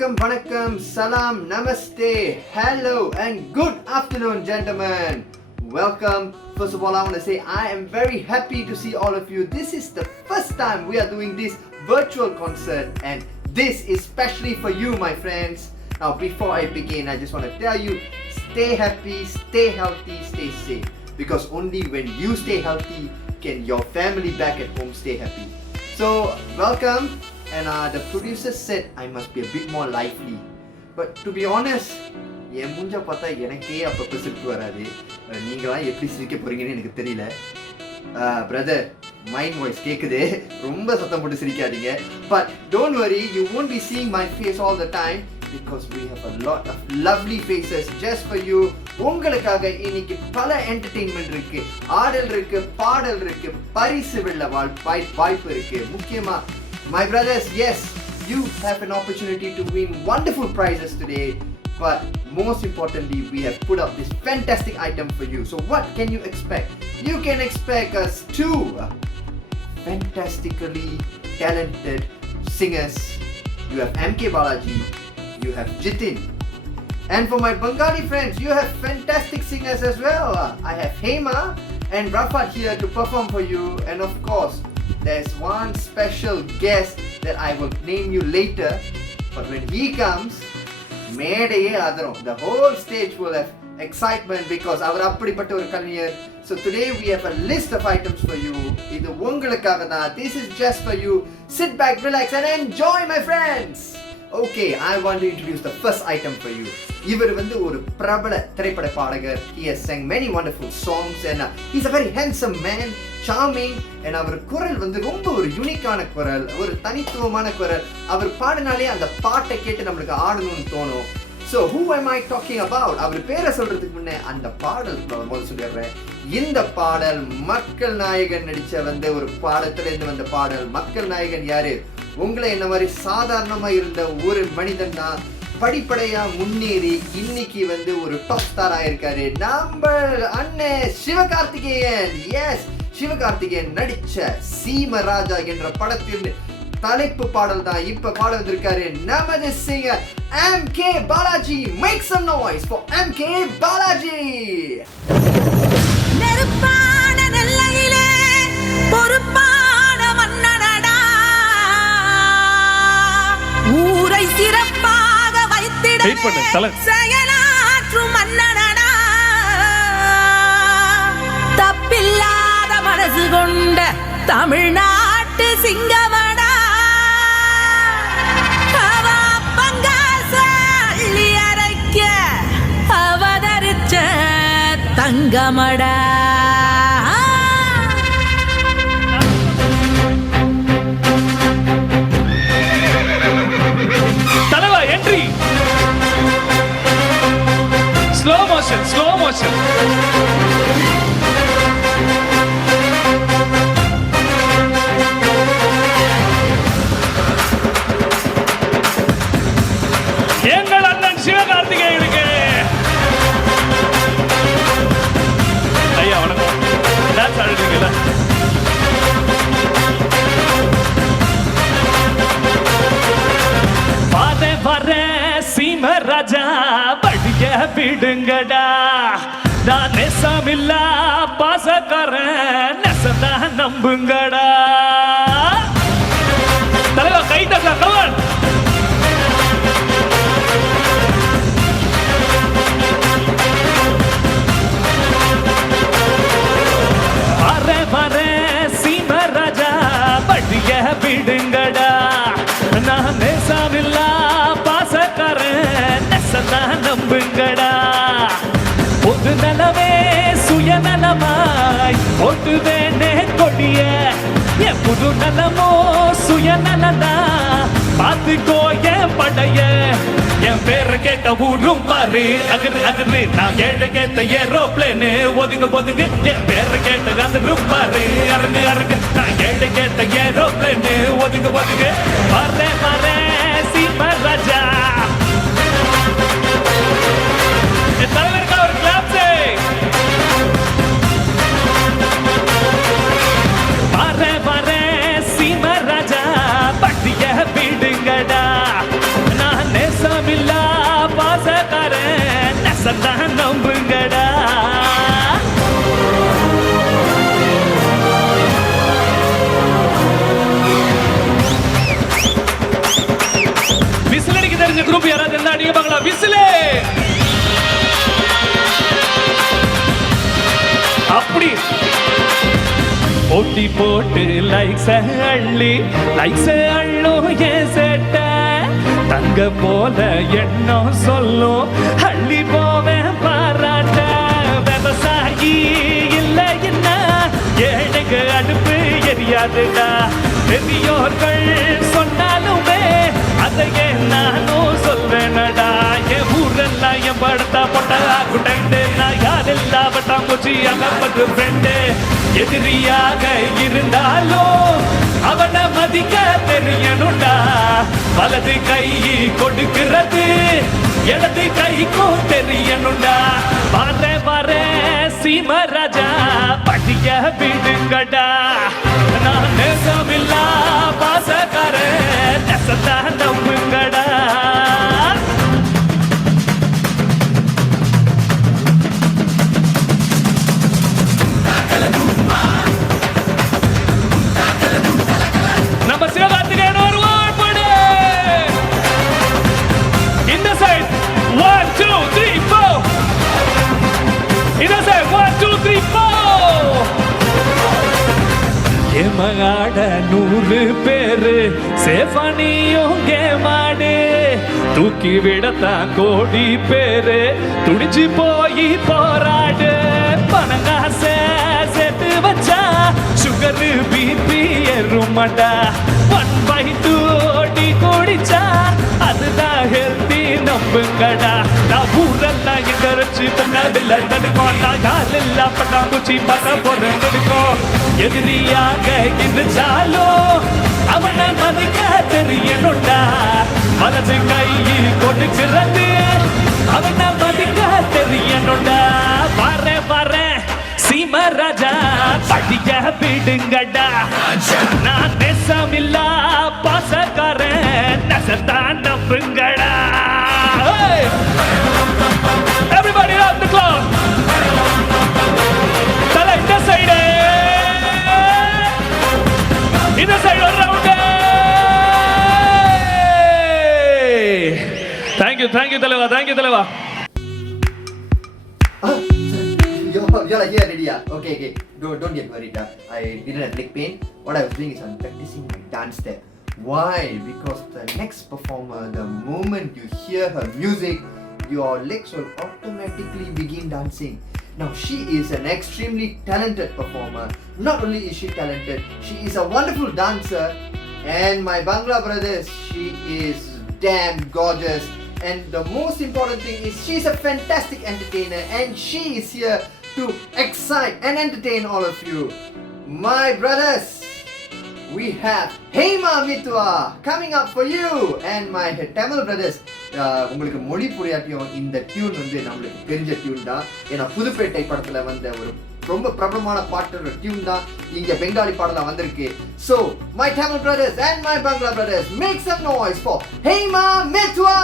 Vanakkam, salam, namaste, hello and good afternoon gentlemen. Welcome. First of all, I want to say I am very happy to see all of you. This is the first time we are doing this virtual concert and this is specially for you, my friends. Now before I begin, I just want to tell you, stay happy, stay healthy, stay safe. Because only when you stay healthy can your family back at home stay happy. So welcome. And the producer said I must be a bit more lively. But to be honest, என் மூஞ்ச பார்த்தா எனக்கே அப்பப்போ சிரிப்பு வராது. நீங்களாம் எப்படி சிரிக்க போறீங்கன்னு எனக்கு தெரியல. பிரதர், மைண்ட் வாய்ஸ் கேக்குது, ரொம்ப சத்தம் போட்டு சிரிக்காதீங்க. But don't worry, you won't be seeing my face all the time because we have a lot of lovely faces just for you. உங்களுக்காக இன்னைக்கு பல என்டர்டெயின்மெண்ட் இருக்கு, ஆடல் இருக்கு, பாடல் இருக்கு, பரிசு வெல்ல வாய்ப்பு இருக்கு. முக்கியமா my brothers, yes, you have an opportunity to win wonderful prizes today. But most importantly, we have put up this fantastic item for you. So what can you expect? You can expect us two fantastically talented singers. You have MK Balaji, you have Jitin. And for my Bengali friends, you have fantastic singers as well. I have Hema and Rafat here to perform for you. And of course, there's one special guest that I will name you later. But when he comes, மேடையே அதிரும். The whole stage will have excitement because அவர் அப்படிப்பட்ட ஒரு கலைஞர். So today we have a list of items for you. இது உங்களுக்காக தான். This is just for you. Sit back, relax and enjoy, my friends. Okay, I want to introduce the first item for you. இவர் வந்து ஒரு பிரபல திரைப்பட பாடகர். He has sang many wonderful songs and he's a very handsome man, charming, and அவர் குரல் வந்து ரொம்ப ஒரு யூனிக்கான குரல், ஒரு தனித்துவமான குரல். அவர் பாடினாலே அந்த பாட்டை கேட்டு நம்மளுக்கு ஆடணும்னு தோணும். So who am I talking about? அவர் பேரை சொல்றதுக்கு முன்னே அந்த பாடல் முதல்ல சொல்லிடுறேன். இந்த பாடல் மக்கள் நாயகன் நடிச்ச வந்து ஒரு பாடத்துல இருந்து வந்த பாடல். மக்கள் நாயகன் யாரு? உங்களை என்ன மாதிரி சாதாரணமா இருந்த ஒரு மனிதன் தான் படிப்படையா முன்னேறி இன்னைக்கு வந்து ஒரு டாப் ஸ்டார் ஆயிருக்காரு. நம்ம அண்ணன் சிவகார்த்திகேயன். எஸ், சிவகார்த்திகேயன் நடிச்ச சீமராஜா என்ற படத்தில் தலைப்பு பாடல் தான் இப்ப பாட வந்திருக்காரு நமது singer MK Balaji. Make some noise for MK Balaji. நெருப்பான நெல்லையிலே பொறுப்பான மன்னனடா, ஊரை சிறப்பாக வைத்திட செயலாற்றும் மன்னனடா, தப்பில்லாத மனசு கொண்ட தமிழ்நாட்டு சிங்கமடா, அவ பங்காச அள்ளி அரைக்க அவதரிச்ச தங்கமடா. தலைவா entry. Slow motion, slow motion. எங்கள் அண்ணன் சிவகார்த்திகேயனுக்கு ஐயா வணக்கம். டான்ஸ் ஆடுறீங்களா? பாதே வர சீமராஜா படிக்க விடுங்கடா, நான் நெசமில்லா பாசக்காரன், நெசந்தா நம்புங்கடா. தலைவா கை தட்டா கவன். அரே வரே சீமராஜா படிக்க விடுங்கடா, நான் நேசமில்லா பாசக்காரன், நெசந்தா நம்புங்கடா. பொது நலமே சுயநலமாய் ஓட்டுவேனே கொடிய, என் புது நலமோ சுயநலனா பார்த்துக்கோ என் படைய. என் பேரை கேட்ட ஊரும் பாரு அகரு அகரு, நான் ஏழை கேட்ட ஏரோப்ளேனு ஒதுங்க ஒதுங்க. என் பேரை கேட்ட அகரு பாரு அரங்கு அரங்கு, நான் ஏழை கேட்ட ஏரோப்ளேனு ஒதுங்க ஒதுங்க. வரே வரே சீமராஜா. என் தலைவருக்கு ஒரு கிளாப்ஸே. வரே வரே சீமராஜா படிய விடுங்கடா, நான் குரூப் யாராவது இருந்தா அடிக்க பார்க்கலாம். விசிலே அப்படி போட்டி போட்டு லைக்ஸ் அள்ளும் ஏன் சேட்ட தங்க போல எண்ணம் சொல்லும் அள்ளி போவேன் பாராட்ட விவசாயி இல்லை என்ன ஏழைக்கு அடுப்பு எரியாதுடா பெரியோர்கள் சொன்னாலுமே அதையே நானும் சொல்வேனடா என் ஊரெல்லாம் என் படுத்தா பொட்டா குட்டண்டு நான் யாரெல்லாம் பட்டாம்பூச்சி அகப்பட்டு ஃப்ரெண்டு எதிரியாக இருந்தாலும் அவனை மதிக்க தெரியணும்டா வலது கை கொடுக்கிறது இடது கைக்கும் தெரியணும்டா வர சீமராஜா படிய விடுங்கடா நான் நேசமில்லா பாசக்கார நெசத்தா நம்புங்கடா நம்ம சிவகார்த்திகேயன் வருவார் படு இந்த சைடு 1 2 3 4 இந்த சைடு 1 2 3 4 ஏமாட 100 பேரு சேஃபானியும் கேமாடு தூக்கி விடத்தான் கோடி பேரு துடிச்சு போய் போராடு பணங்காசை சேர்த்து வச்சா சுகர் பிபி ஏறுமாடா 1/2 ஓடி குடிச்சா அதுதான் ஹெல்தி நம்புங்கடா நான் ஊரெல்லாம் எங்க வச்சு பண்ணதில்லை தடுக்கோண்டா யாரெல்லா பட்டாம்பூச்சி பார்க்க போறேன் தடுக்கும் எதிரியாக இருந்தாலும் அவனை மதிக்க தெரியணும்டா மனசு கை கொடுக்கிறது அவனை மதிக்க தெரியணும்டா வர சீமராஜா படிய விடுங்கடா நான் நேசமில்லா பாசக்காரன் நெசத்தான் நம்புங்கடா Everybody around the clock தலை இந்த சைடு இந்த சைடு ஒரு ரவுண்டு தேங்க்யூ தலைவா You're like, yeah, ready, yeah. Okay. Don't get worried. I didn't have leg pain. What I was doing is I'm practicing my dance step. Why? Because the next performer, the moment you hear her music, your legs will automatically begin dancing. Now, she is an extremely talented performer. Not only is she talented, she is a wonderful dancer. And my Bangla brothers, she is damn gorgeous. And the most important thing is she's a fantastic entertainer and she is here to excite and entertain all of you. My brothers, we have Hema Mithwa coming up for you. And my Tamil brothers, உங்களுக்கு மொழி புரியாட்டியும் இந்த tune வந்து நம்மளுக்கு தெரிஞ்ச tune தான். ஏன்னா புதுப்பேட்டை படத்துல வந்த ஒரு ரொம்ப பிரபலமான பாட்டோட டியூன் தான் இங்க பெங்காலி பாடல வந்திருக்கு. So my Tamil brothers and my Bangla brothers, make some noise for Hema Mithwa.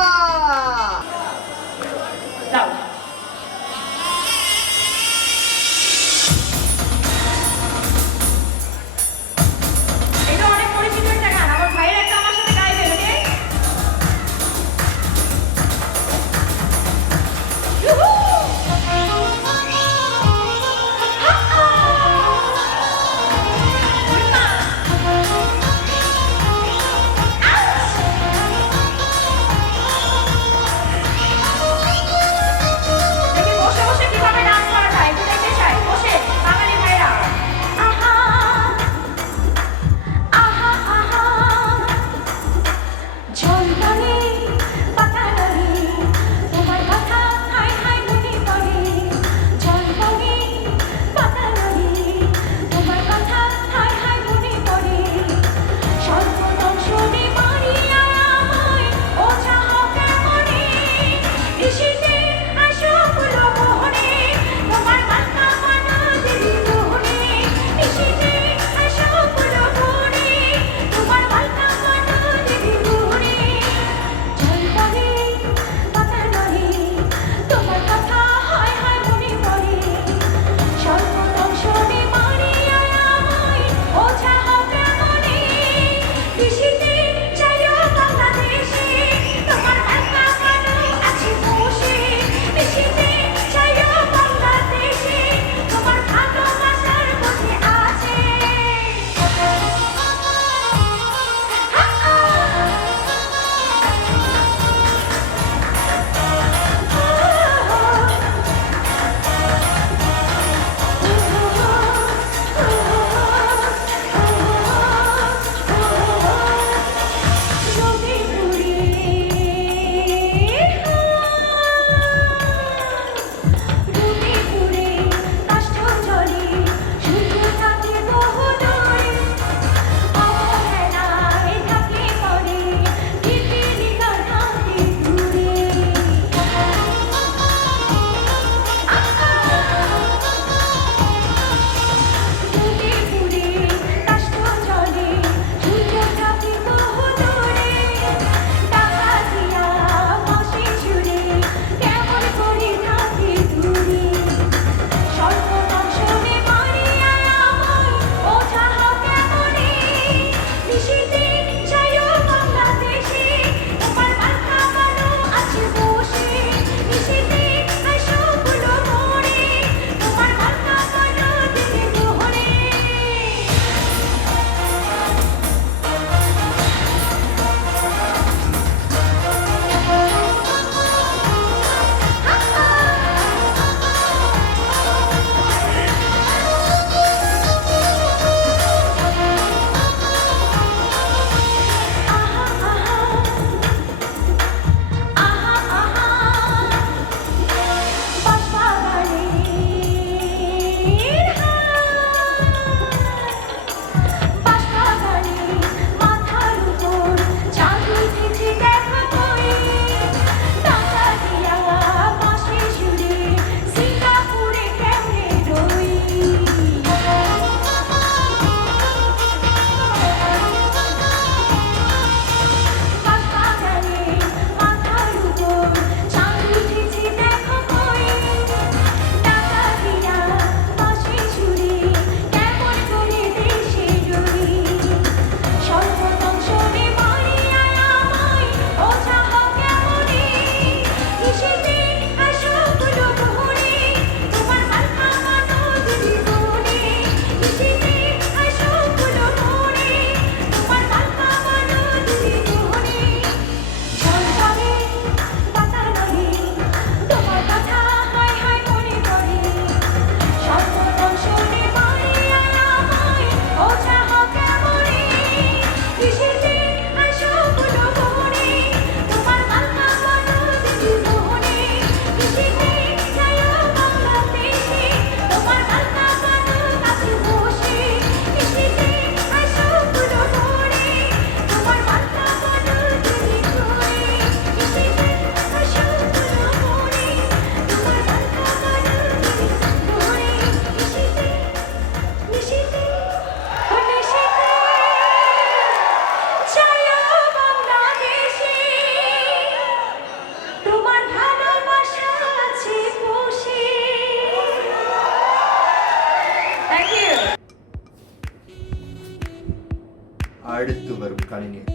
கலைஞர்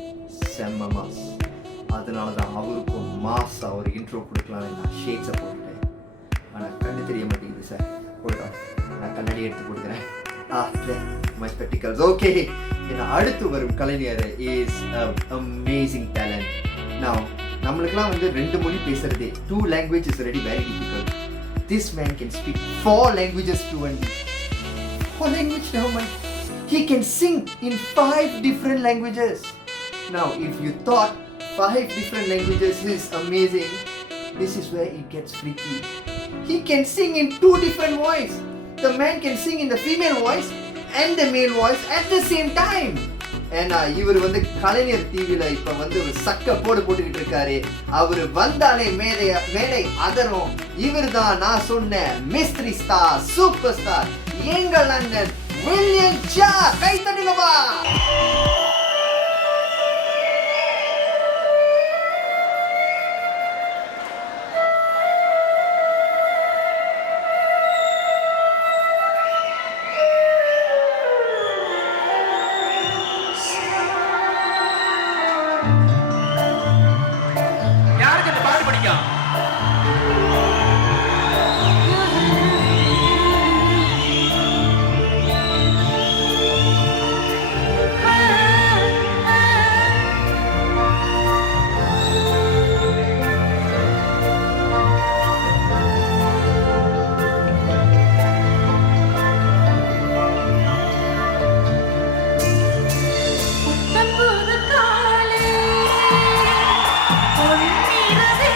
செம்ம மாஸ். அதனால தான் அவருக்கும் மாஸாக ஒரு இன்ட்ரோ கொடுக்கலான்னு நான் ஷேட்ஸை போட்டுட்டேன். ஆனால் கண்ணு தெரிய மாட்டேங்குது சார். போய்ட்டோம், நான் கண்ணாடி எடுத்து கொடுக்குறேன். My spectacles. ஓகே, ஏன்னா அடுத்து வரும் கலைஞர் இஸ் அமேசிங் டேலண்ட். நான் நம்மளுக்குலாம் வந்து 2 மொழி பேசுறதே, 2 languages is already very difficult. This man can speak 4 languages fluently. 4 languages now, man. He can sing in 5 different languages. Now, if you thought 5 different languages is amazing, this is where it gets freaky. He can sing in 2 different voices. The man can sing in the female voice and the male voice at the same time. ஏன்னா இவர் வந்து கலைஞர் டிவில இப்ப வந்து ஒரு சக்க போட்டுக்கிட்டு இருக்காரு. அவரு வந்தாலே மேடை அதரும். இவர் தான் நான் சொன்ன மிஸ்ட்ரி ஸ்டார், சூப்பர் ஸ்டார், எங்கள் அண்ணன் வில்லியம் ஜா. கை தட்டுங்கப்பா. யாருக்கு இந்த பாட்டு பிடிக்கும்? புத்தம்புது காலே பொன்னிறவே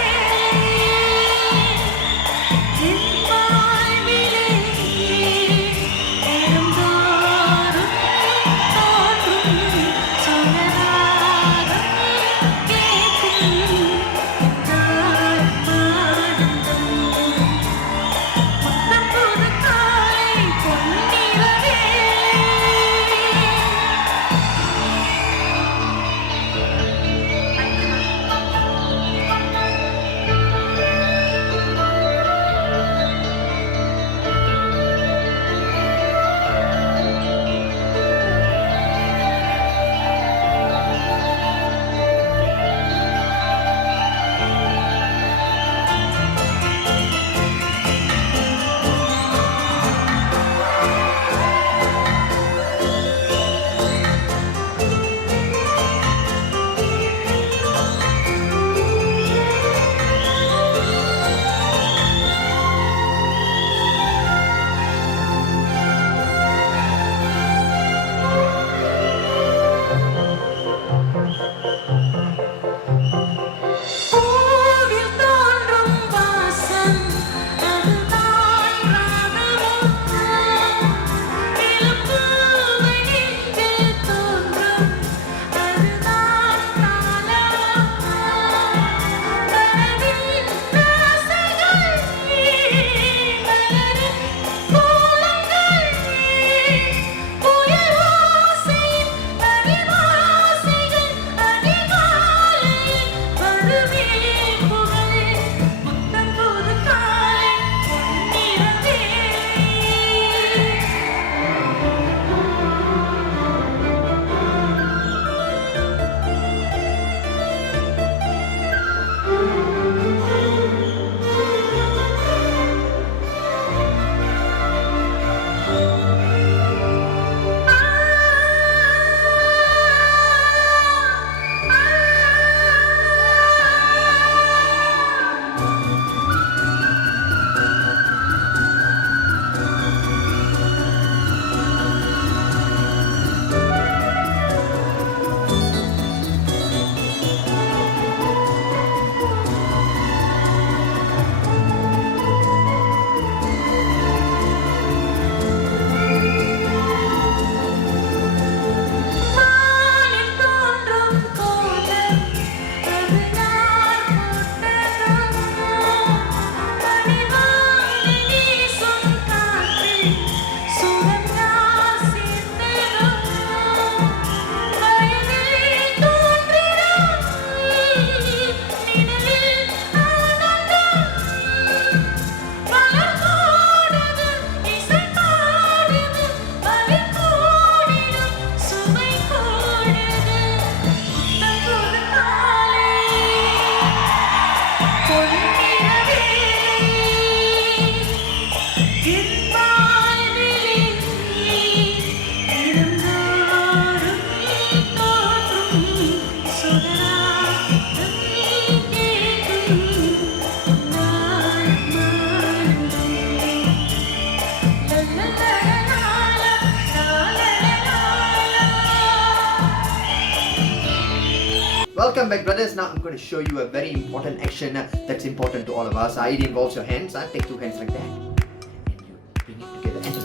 Welcome back, brothers. Now I'm going to show you a very important action that's important to all of us. It involves your hands. Take two hands like that, and you bring it together and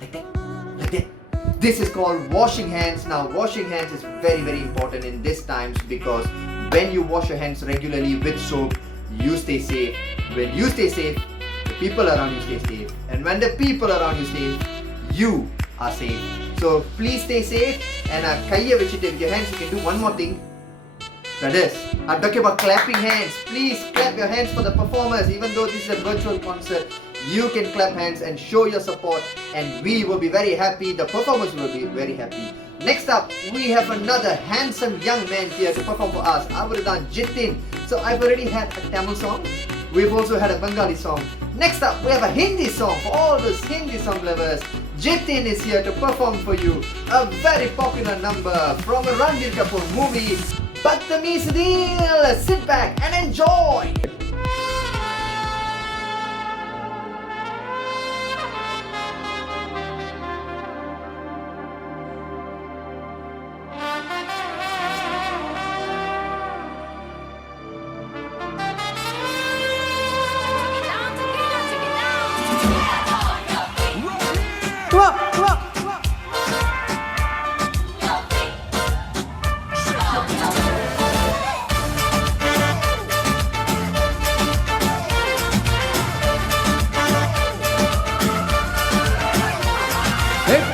like that, like that. This is called washing hands. Now, washing hands is very, very important in these times because when you wash your hands regularly with soap, you stay safe. When you stay safe, the people around you stay safe, and when the people around you stay safe, you are safe. So please stay safe. And with your hands, you can do one more thing. Brothers, I'm talking about clapping hands. Please clap your hands for the performers. Even though this is a virtual concert, you can clap hands and show your support, and we will be very happy. The performers will be very happy. Next up, we have another handsome young man here to perform for us. Avrudan Jitin. So I've already had a Tamil song. We've also had a Bengali song. Next up, we have a Hindi song for all those Hindi song lovers. Jitin is here to perform for you a very popular number from a Ranbir Kapoor movie, Badtameez Dil. Sit back and enjoy.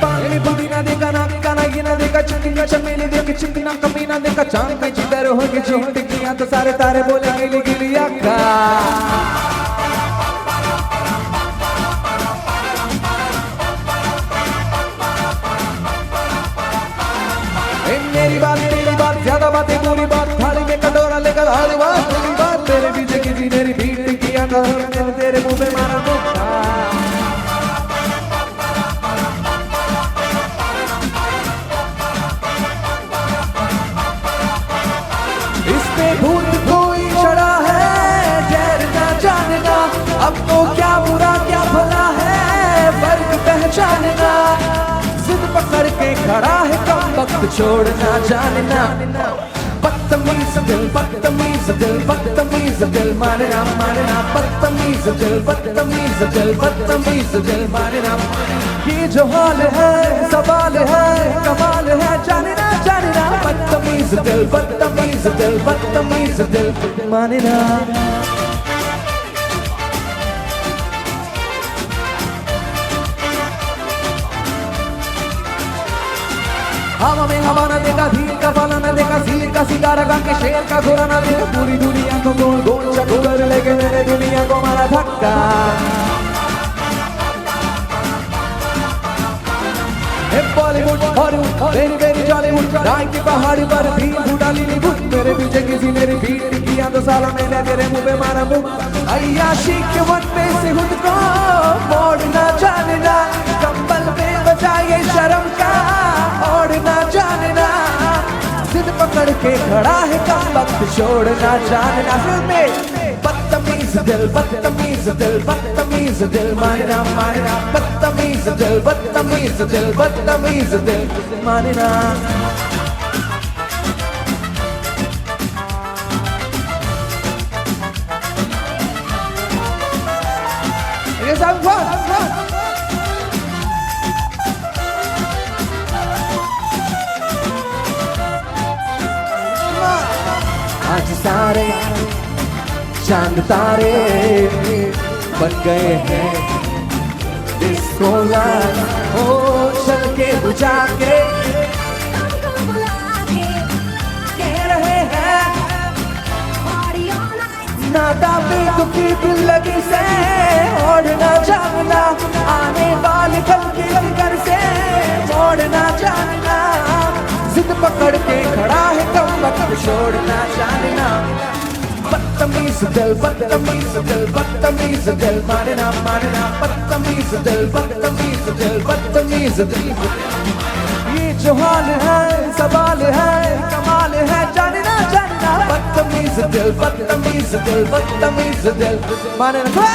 पानी पुदीना देखा ना काना गिना देखा चिकना चमेली देख चिकना कमीना देखा चांद में जिधर होगी झूठ किया तो सारे तारे बोले गिली गिली आका मेरी बात ज्यादा बातें बुरी बात थाली में कटोरा लेकर हर बात मेरी बात तेरे पीछे किसी ने रिपीट किया तो तेरे मुंह पे मारा मुक्का भूत कोई चढ़ा है जहर ना जानना अब तो क्या बुरा क्या भला है फर्क पहचानना जिद पकड़ के खड़ा है कम वक्त छोड़ना जानना बदतमीज दिल बदतमीज दिल बदतमीज दिल मानना मानना बदतमीज दिल बदतमीज दिल बदतमीज दिल मानना ये जो हाल है सवाल है कमाल है जानना जानना बदतमीज दिल बदतमीज दिल बदतमीज दिल मानना हवा में हवा न देखा धीर का पाला न देखा सीर का सितारा गा के शेर का घोड़ा न देखा पूरी दुनिया को गोल गोल चक्कर लेके मेरे दुनिया को मारा धक्का Bollywood Hollywood very very Jollywood राय की पहाड़ी पर भी डाली नी भूत मेरे पीछे किसी ने रिपीट किया तो साला मैंने तेरे मुंह पे मारा मुंह अय्याशी के वन पे से खुद को मोड़ना जानना कंबल में बचाए शर्म का ओढ़ना जानना जिद पकड़ के खड़ा है कम वक्त छोड़ना जानना दिल में बदतमीज दिल बदतमीज दिल बदतमीज दिल मानना मानना बदतमीज दिल बदतमीज दिल बदतमीज दिल मानना ये सब आज सारे चांद तारे बन गए हैं डिस्को लाइट हो चल के बुझा के कह रहे हैं नाता भी दुखी दिल लगी से ओढ़ना जानना आने वाले कल के घर से मोड़ना जानना जिद पकड़ के खड़ा है कम वक्त छोड़ना जानना बदतमीज दिल बदतमीज दिल बदतमीज दिल मानना मानना बदतमीज दिल बदतमीज दिल बदतमीज दिल ये जो हाल है सवाल है कमाल है जानना जानना बदतमीज दिल बदतमीज दिल बदतमीज दिल माने ना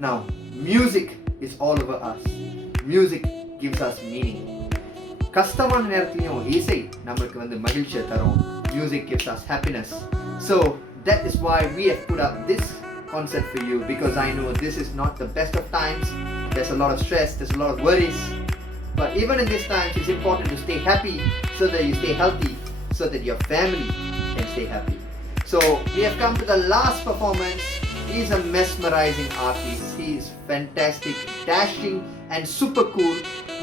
Now, music is all over us. Music gives us meaning. கஷ்டமான நேரத்துலயும் இசை நம்மளுக்கு வந்து மகிழ்ச்சியை தரும். Music gives us happiness. So that is why we have put up this concert for you, because I know this is not the best of times. There's a lot of stress, there's a lot of worries. But even in these times, it's important to stay happy so that you stay healthy, so that your family can stay happy. So we have come to the last performance. He's a mesmerizing artist. He is fantastic, dashing and super cool.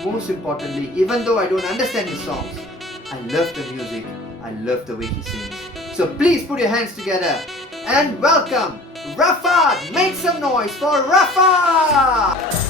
Most importantly, even though I don't understand his songs, I love the music. I love the way he sings. So please put your hands together and welcome Rafat. Make some noise for Rafat.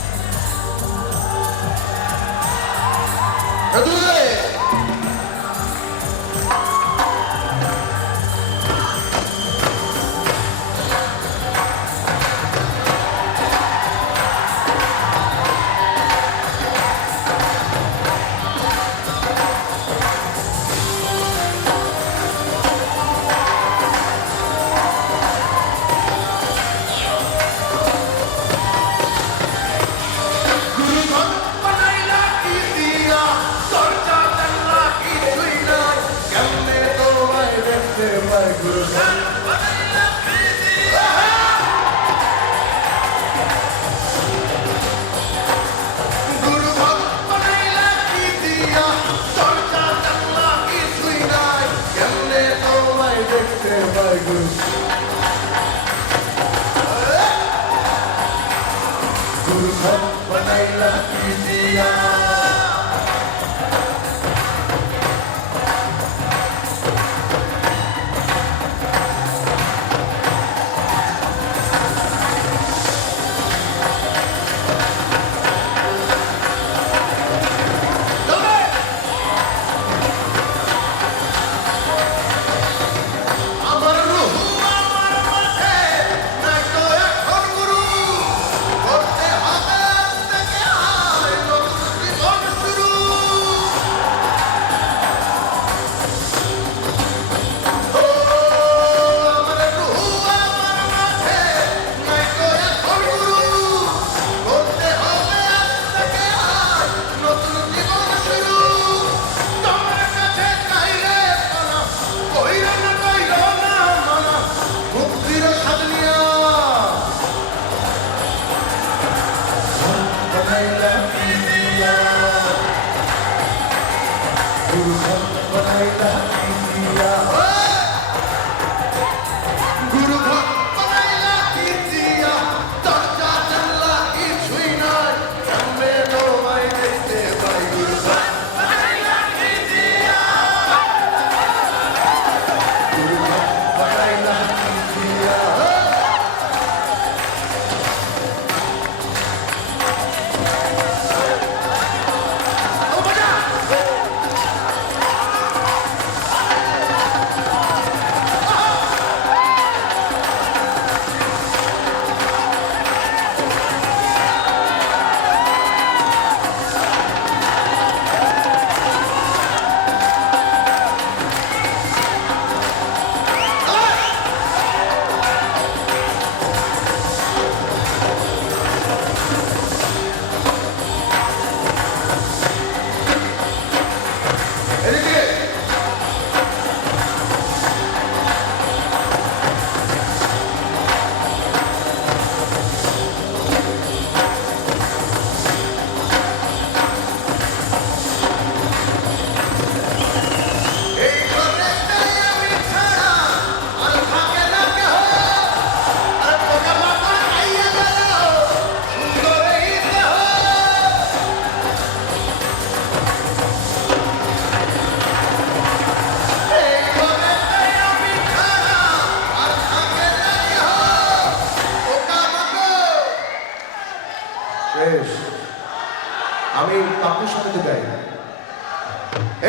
যায়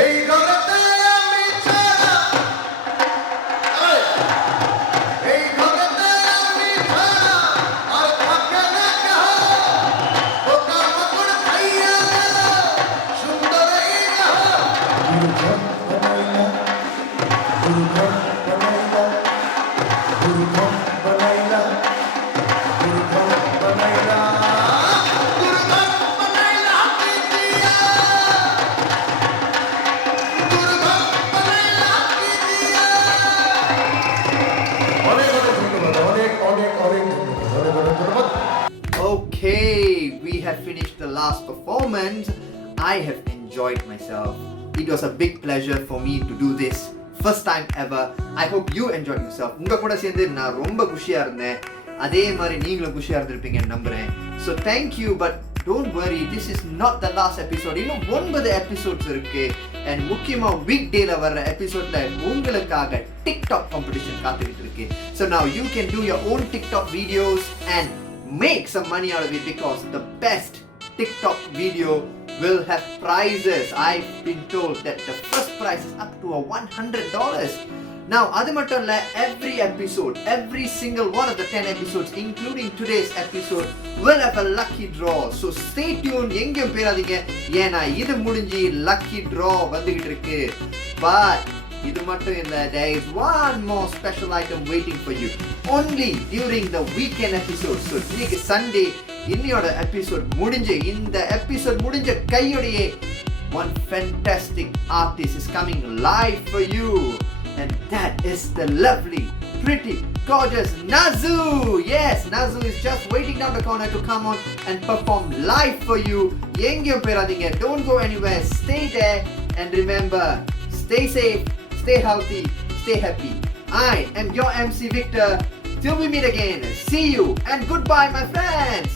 এই ঘরেতে আমি ছাড়া এই ঘরেতে আমি ছাড়া আর থাকে না কেহ পোকা মাকড় খাইয়া গেল সুন্দর এই দেহ দুর্ঘট বানাইলা দুর্ঘট বানাইলা দুর্ঘট বানাইলা দুর্ঘট বানাইলা দুর্ঘট বানাইলা পিতিয়া দুর্ঘট বানাইলা পিতিয়া অনেক ধন্যবাদ অনেক ধন্যবাদ Okay, we have finished the last performance. I have enjoyed myself. It was a big pleasure for me to do this. First time ever. I hope you enjoyed yourself. உங்க கூட சேர்ந்து நான் ரொம்ப குஷியா இருந்தேன். அதே மாதிரி நீங்களும் குஷியா இருந்திருப்பீங்கன்னு நம்புறேன். So thank you, but don't worry, this is not the last episode. இன்னும் 9 episodes இருக்கு. And முக்கியமா weekdayல வர்ற episodeல உங்களுக்காக TikTok competition காத்துக்கிட்டு இருக்கு. So now you can do your own TikTok videos and make some money out of it, because the best TikTok video will have prizes. I've been told that the first prize is up to $100. Now, adu mattum illa, every episode, every single one of the 10 episodes, including today's episode, will have a lucky draw. So stay tuned. Engum peradinga, yena idu mudinji lucky draw vandukittu irukku. But இது மட்டும் இல்ல, there is one more special item waiting for you only during the weekend episode. So இன்னைக்கு Sunday இன்னையோட episode முடிஞ்சு, இந்த episode முடிஞ்ச கையோடையே one fantastic artist is coming live for you, and that is the lovely, pretty, gorgeous Nazu. Yes, Nazu is just waiting down the corner to come on and perform live for you. எங்கேயும் போயிடாதீங்க, don't go anywhere, stay there, and remember, stay safe, stay healthy, stay happy. I am your MC Victor. Till we meet again, see you and goodbye, my friends.